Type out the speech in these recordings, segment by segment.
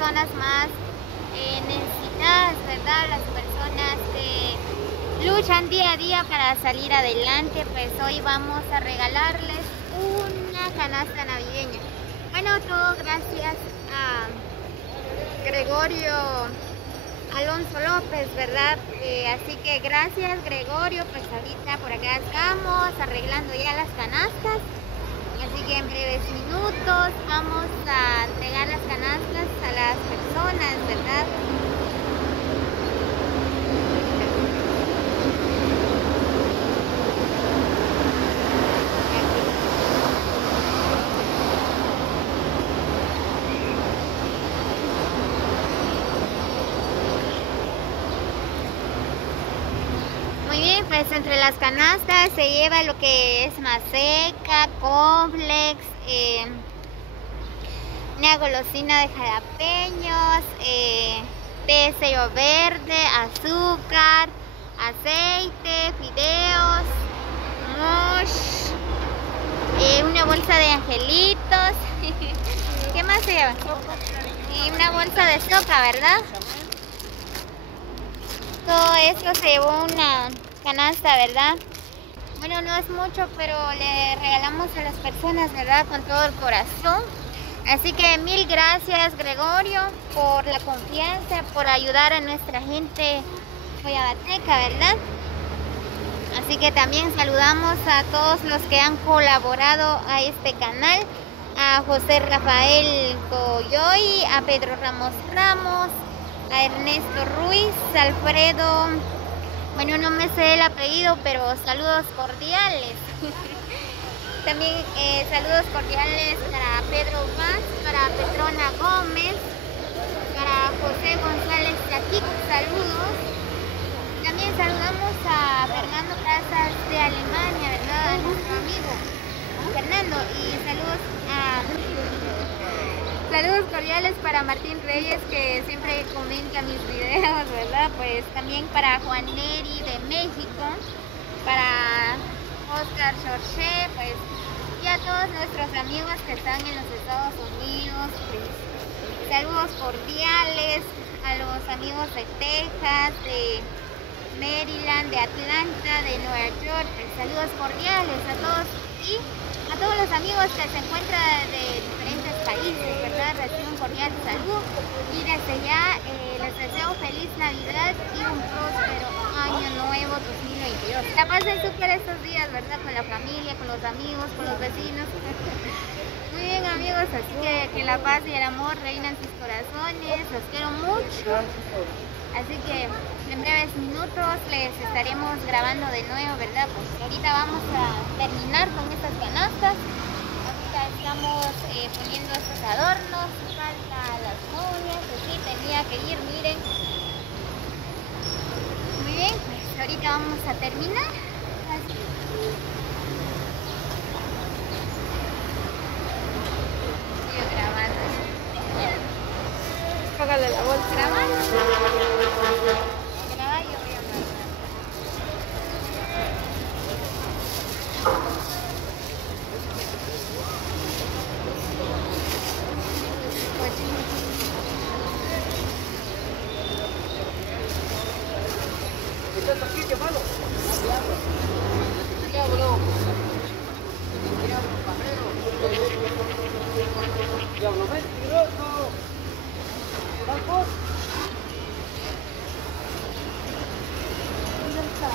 personas más necesitadas, ¿verdad? Las personas que luchan día a día para salir adelante, pues hoy vamos a regalarles una canasta navideña. Bueno, todo gracias a Gregorio Alonso López, ¿verdad? Así que gracias, Gregorio. Pues ahorita por acá estamos arreglando ya las canastas, así que en breves minutos vamos a entregar las canastas a las personas, ¿verdad? Muy bien, pues entre las canastas se lleva lo que es maseca, complex, una golosina de jalapeños, té sello verde, azúcar, aceite, fideos, mosh, una bolsa de angelitos. ¿Qué más se lleva? Y una bolsa de sopa, ¿verdad? Todo esto se llevó una canasta, ¿verdad? Bueno, no es mucho, pero le regalamos a las personas, ¿verdad? Con todo el corazón. Así que mil gracias, Gregorio, por la confianza, por ayudar a nuestra gente guayabateca, ¿verdad? Así que también saludamos a todos los que han colaborado a este canal, a José Rafael Goyoy, a Pedro Ramos, a Ernesto Ruiz, Alfredo, bueno, no me sé el apellido, pero saludos cordiales. También saludos cordiales para Pedro Vaz, para Petrona Gómez, para José González Yaquic, saludos. También saludamos a Fernando Casas de Alemania, ¿verdad? A nuestro amigo Fernando, y saludos cordiales para Martín Reyes, que siempre comenta mis videos, ¿verdad? Pues también para Juan Neri de México, para Oscar Chorché, pues, y a todos nuestros amigos que están en los Estados Unidos, pues, saludos cordiales a los amigos de Texas, de Maryland, de Atlanta, de Nueva York, pues, saludos cordiales a todos y a todos los amigos que se encuentran de diferentes países, ¿verdad? Recibo un cordial saludo y desde ya les deseo feliz Navidad y un próspero año nuevo 2022. La pasen súper estos días, ¿verdad? Con la familia, con los amigos, con los vecinos. Muy bien, amigos, así que la paz y el amor reinan sus corazones. Los quiero mucho. Así que en breves minutos les estaremos grabando de nuevo, ¿verdad? Pues ahorita vamos a terminar con estas canastas. Ahorita estamos poniendo estos adornos, falta las momias, así tenía que ir, miren. Muy bien, pues ahorita vamos a terminar. Así. Sigo grabando. Págale la bolsa. Grabando. Graba, yo voy a grabar. ¿Estás aquí, qué malo? Diablo, mentiroso. ¿Marcos? ¿Dónde está?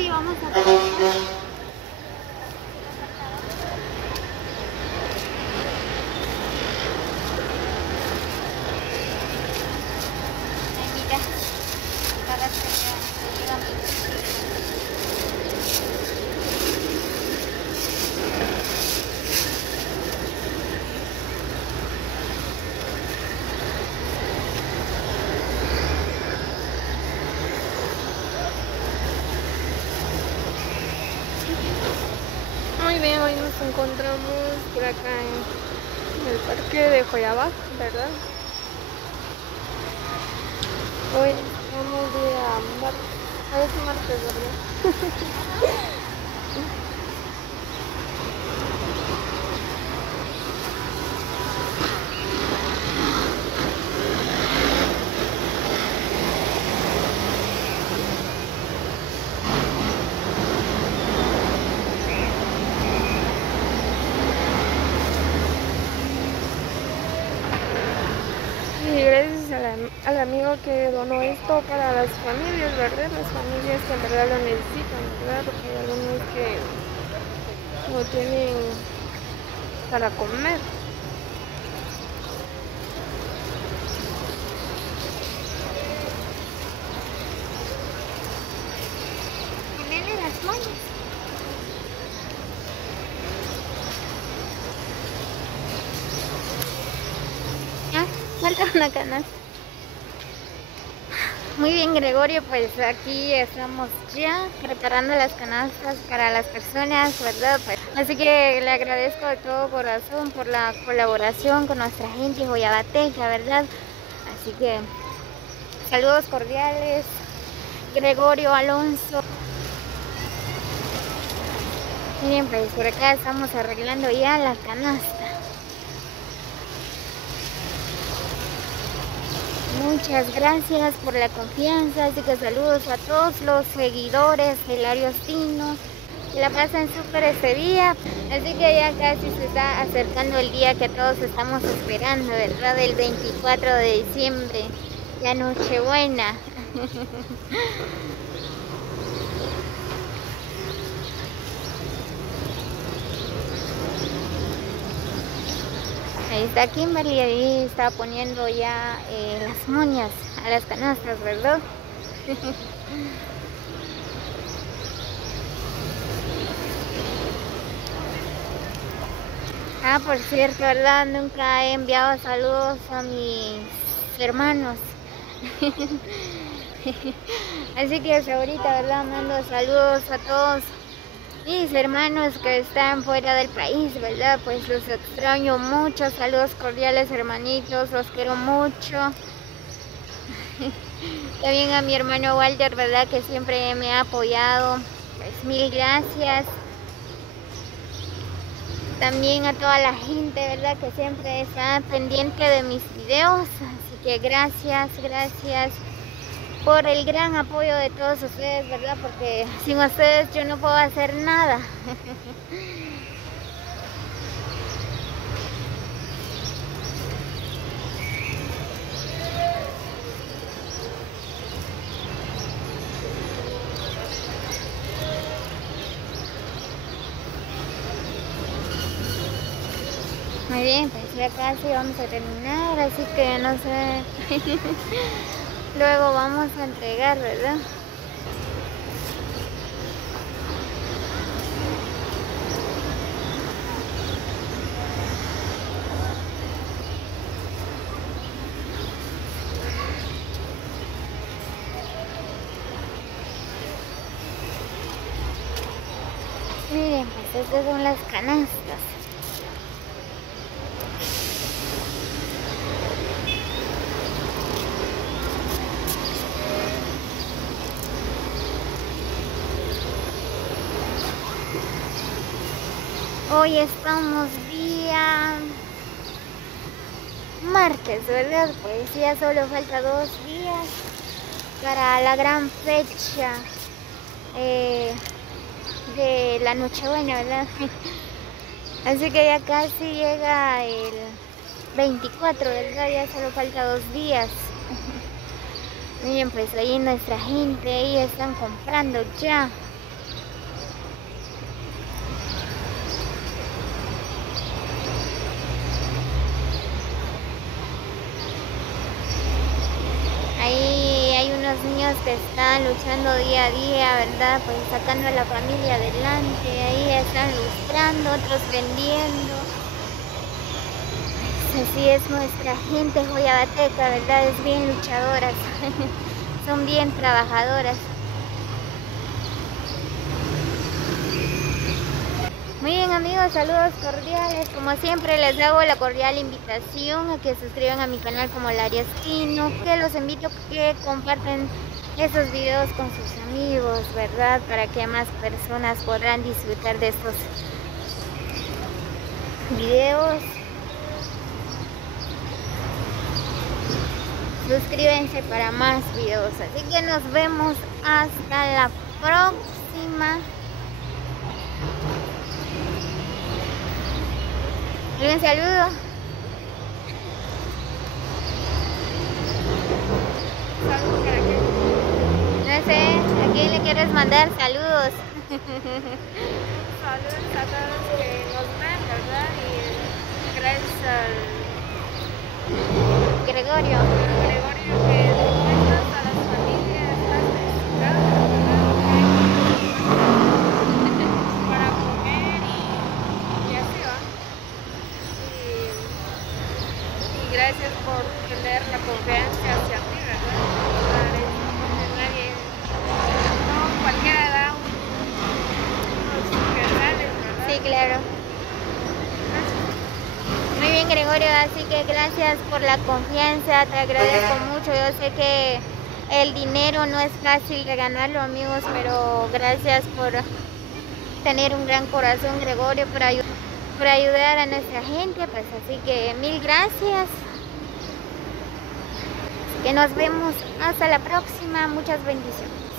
casi vamos a terminar. Ay, mira, cada vez que llega mi Muy bien, hoy nos encontramos por acá en el parque de Joyabá, ¿verdad? Hoy vamos a martes, hoy es martes, ¿verdad? Y gracias al amigo que donó esto para las familias, ¿verdad? Las familias que en verdad lo necesitan, ¿verdad? Porque hay algunos que no tienen para comer. Ponerle las manos. Ah, falta una canasta. Muy bien, Gregorio, pues aquí estamos ya preparando las canastas para las personas, ¿verdad? Pues, así que le agradezco de todo corazón por la colaboración con nuestra gente joyabateca, ¿verdad? Así que saludos cordiales, Gregorio, Alonso. Miren, pues por acá estamos arreglando ya la canasta. Muchas gracias por la confianza, así que saludos a todos los seguidores del Ariostino, que la pasen súper este día, así que ya casi se está acercando el día que todos estamos esperando, ¿verdad? El 24 de diciembre, la Nochebuena. Ahí está Kimberly, ahí está poniendo ya las moñas a las canastas, ¿verdad? Ah, por cierto, ¿verdad? Nunca he enviado saludos a mis hermanos. Así que hasta ahorita, ¿verdad? Mando saludos a todos mis hermanos que están fuera del país, ¿verdad? Pues los extraño mucho. Saludos cordiales, hermanitos, los quiero mucho. También a mi hermano Walter, ¿verdad? Que siempre me ha apoyado. Pues mil gracias. También a toda la gente, ¿verdad? Que siempre está pendiente de mis videos. Así que gracias por el gran apoyo de todos ustedes, ¿verdad? Porque sin ustedes yo no puedo hacer nada. Muy bien, pues ya casi vamos a terminar, así que no sé. Luego vamos a entregar, ¿verdad? Miren, pues estas son las canastas. Hoy estamos día martes, ¿verdad? Pues ya solo falta 2 días para la gran fecha de la Nochebuena, ¿verdad? Así que ya casi llega el 24, ¿verdad? Ya solo falta 2 días. Miren, pues ahí nuestra gente, ahí están comprando ya. personas que están luchando día a día, ¿verdad? Pues sacando a la familia adelante, ahí están lustrando, otros vendiendo. Así es nuestra gente joyabateca, ¿verdad? Es bien luchadoras, son bien trabajadoras. Muy bien amigos, saludos cordiales. Como siempre les hago la cordial invitación a que se suscriban a mi canal como Laria Espino, que los invito a que compartan esos videos con sus amigos, ¿verdad? Para que más personas podrán disfrutar de estos videos. Suscríbanse para más videos. Así que nos vemos hasta la próxima. Un saludo. ¿Saludos para qué? No sé, ¿a quién le quieres mandar saludos? Saludos a todos que nos ven, ¿verdad? Y gracias al Gregorio. Gregorio que muestras a las familias más necesitadas, ¿verdad? Para comer y así va. Y gracias por tener la confianza hacia mí, ¿verdad? Nadie, no cualquiera da unos reales, ¿verdad? Sí, claro. Muy bien, Gregorio, así que gracias por la confianza, te agradezco mucho. Yo sé que el dinero no es fácil de ganarlo, amigos, pero gracias por tener un gran corazón, Gregorio, por ayudar a nuestra gente, pues así que mil gracias. Así que nos vemos hasta la próxima, muchas bendiciones.